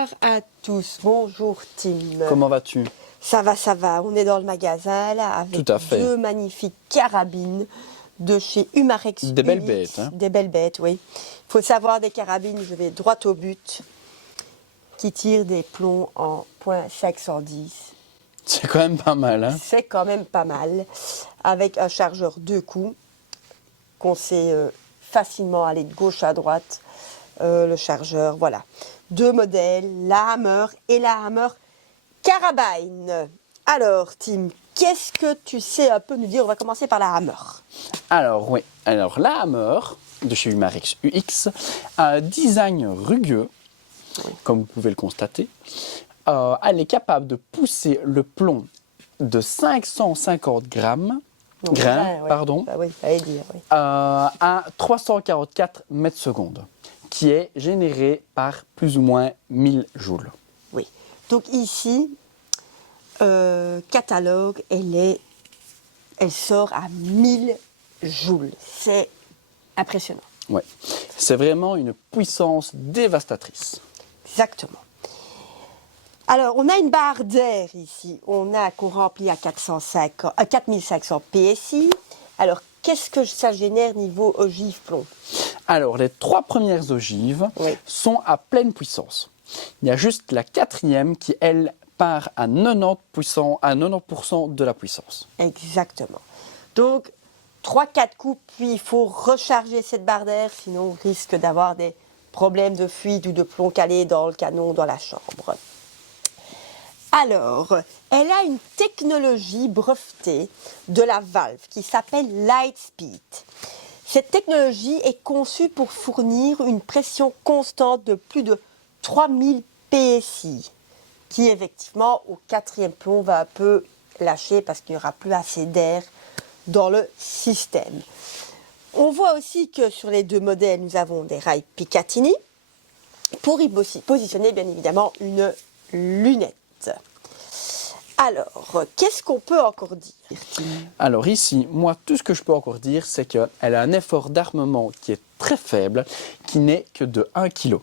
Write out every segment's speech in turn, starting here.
Bonsoir à tous. Bonjour Tim. Comment vas-tu? Ça va. On est dans le magasin là avec Tout à fait. deux magnifiques carabines de chez Humarex. Des belles UX. bêtes, hein. Des belles bêtes, oui. Il faut savoir des carabines, je vais droit au but, qui tirent des plombs en .510. C'est quand même pas mal, hein? C'est quand même pas mal. Avec un chargeur 2 coups, qu'on sait facilement aller de gauche à droite. Le chargeur, voilà. Deux modèles, la Hammer et la Hammer Carabine. Alors, Tim, qu'est-ce que tu sais un peu nous dire? On va commencer par la Hammer. Alors, oui. Alors, la Hammer de chez Humarex UX a un design rugueux, comme vous pouvez le constater. Elle est capable de pousser le plomb de 550 grains, ouais. pardon, Bah oui, fallait dire, oui. à 344 mètres secondes, qui est généré par plus ou moins 1000 joules. Oui. Donc ici, catalogue, elle sort à 1000 joules. C'est impressionnant. Ouais. C'est vraiment une puissance dévastatrice. Exactement. Alors, on a une barre d'air ici. On a qu'on remplit à 4500 PSI. Alors, qu'est-ce que ça génère niveau ogive plomb? Alors, les trois premières ogives Oui. sont à pleine puissance. Il y a juste la quatrième qui, elle, part à 90% de la puissance. Exactement. Donc, 3-4 coups, puis il faut recharger cette barre d'air, sinon on risque d'avoir des problèmes de fuite ou de plomb calé dans le canon, dans la chambre. Alors, elle a une technologie brevetée de la valve qui s'appelle Lightspeed. Cette technologie est conçue pour fournir une pression constante de plus de 3000 PSI, qui effectivement au quatrième plomb va un peu lâcher parce qu'il n'y aura plus assez d'air dans le système. On voit aussi que sur les deux modèles, nous avons des rails Picatinny pour y positionner bien évidemment une lunette. Alors, qu'est-ce qu'on peut encore dire? Alors ici, moi, tout ce que je peux encore dire, c'est qu'elle a un effort d'armement qui est très faible, qui n'est que de 1 kg.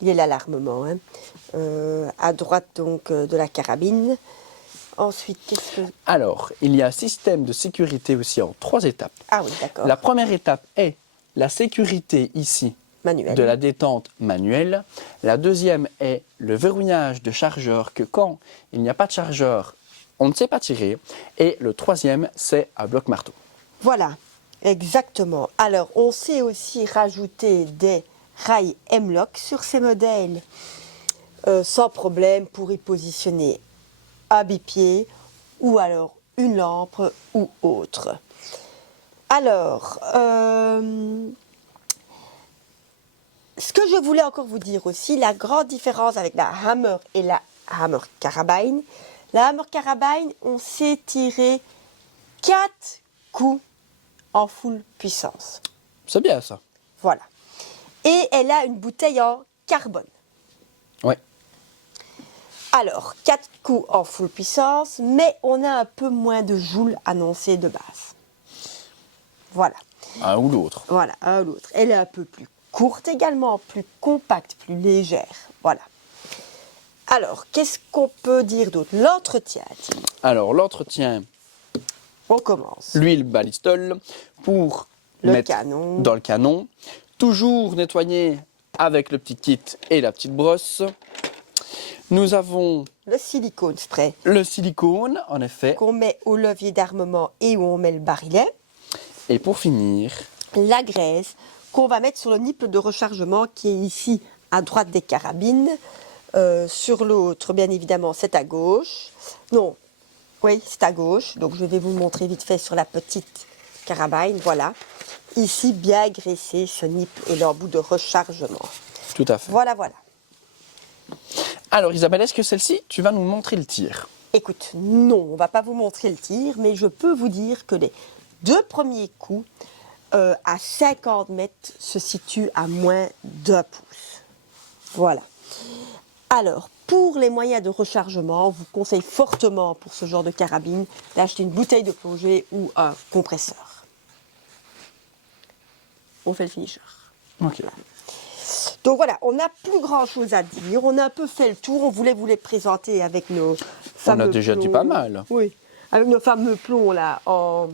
Il est là l'armement, hein. À droite donc de la carabine. Ensuite, qu'est-ce que... Alors, il y a un système de sécurité aussi en 3 étapes. Ah oui, d'accord. La première étape est la sécurité ici Manuel. de la détente manuelle. La deuxième est le verrouillage de chargeur que quand il n'y a pas de chargeur, on ne sait pas tirer. Et le troisième, c'est un bloc-marteau. Voilà, exactement. Alors, on sait aussi rajouter des rails M-Lock sur ces modèles sans problème pour y positionner un bipied ou alors une lampe ou autre. Alors, ce que je voulais encore vous dire aussi, la grande différence avec la Hammer et la Hammer Carabine. La Hammer Carabine, on sait tirer 4 coups en full puissance. C'est bien ça. Voilà. Et elle a une bouteille en carbone. Oui. Alors, 4 coups en full puissance, mais on a un peu moins de joules annoncées de base. Voilà. Un ou l'autre. Voilà, un ou l'autre. Elle est un peu plus courte également, plus compacte, plus légère. Voilà. Alors, qu'est-ce qu'on peut dire d'autre? L'entretien, Tim. Alors, l'entretien, On commence. l'huile balistol pour Le mettre canon. dans le canon. Toujours nettoyer avec le petit kit et la petite brosse. Nous avons Le silicone spray le silicone, en effet. qu'on met au levier d'armement et où on met le barillet. Et pour finir, La graisse qu'on va mettre sur le nipple de rechargement qui est ici à droite des carabines. Sur l'autre, bien évidemment, c'est à gauche. Non, oui, c'est à gauche. Donc, je vais vous montrer vite fait sur la petite carabine. Voilà. Ici, bien graissé, ce nipple et l'embout de rechargement. tout à fait. Voilà. Alors Isabelle, est-ce que celle-ci, tu vas nous montrer le tir? Écoute, non, on ne va pas vous montrer le tir, mais je peux vous dire que les 2 premiers coups à 50 mètres se situent à moins d'1 pouce. Voilà. Alors, pour les moyens de rechargement, on vous conseille fortement pour ce genre de carabine d'acheter une bouteille de plongée ou un compresseur. On fait le finisher. Ok. Donc voilà, on n'a plus grand-chose à dire. On a un peu fait le tour. On voulait vous les présenter avec nos fameux On a déjà dit plombs. pas mal. Oui, avec nos fameux plombs là en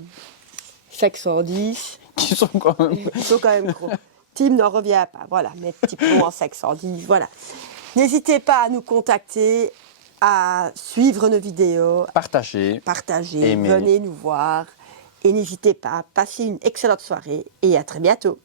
510. Qui sont quand même... Ils sont quand même gros. Tim n'en revient pas. Voilà, mes petits plombs en 510. Voilà. N'hésitez pas à nous contacter, à suivre nos vidéos, Partagez. partager, Aimez. venez nous voir. Et n'hésitez pas, passez une excellente soirée et à très bientôt.